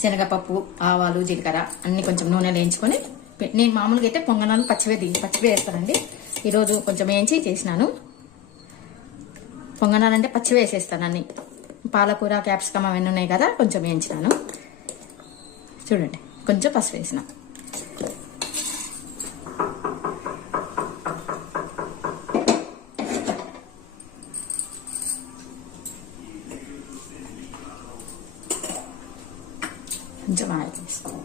శనగపప్పు, ఆవాలు, జీలకర్ర అన్ని కొంచెం నూనెలో వేయించుకొని, నేను మామూలుగా అయితే పొంగనాలు పచ్చివే వేస్తానండి. ఈరోజు కొంచెం వేయించి చేసినాను. పొంగనాలంటే పచ్చివే వేసేస్తాను అన్ని. పాలకూర, క్యాప్సికమ్ అవన్నీ ఉన్నాయి కదా, కొంచెం వేయించినాను. చూడండి, కొంచెం పసుపు వేసిన. కొంచెం ఆయిల్ వేస్తాం.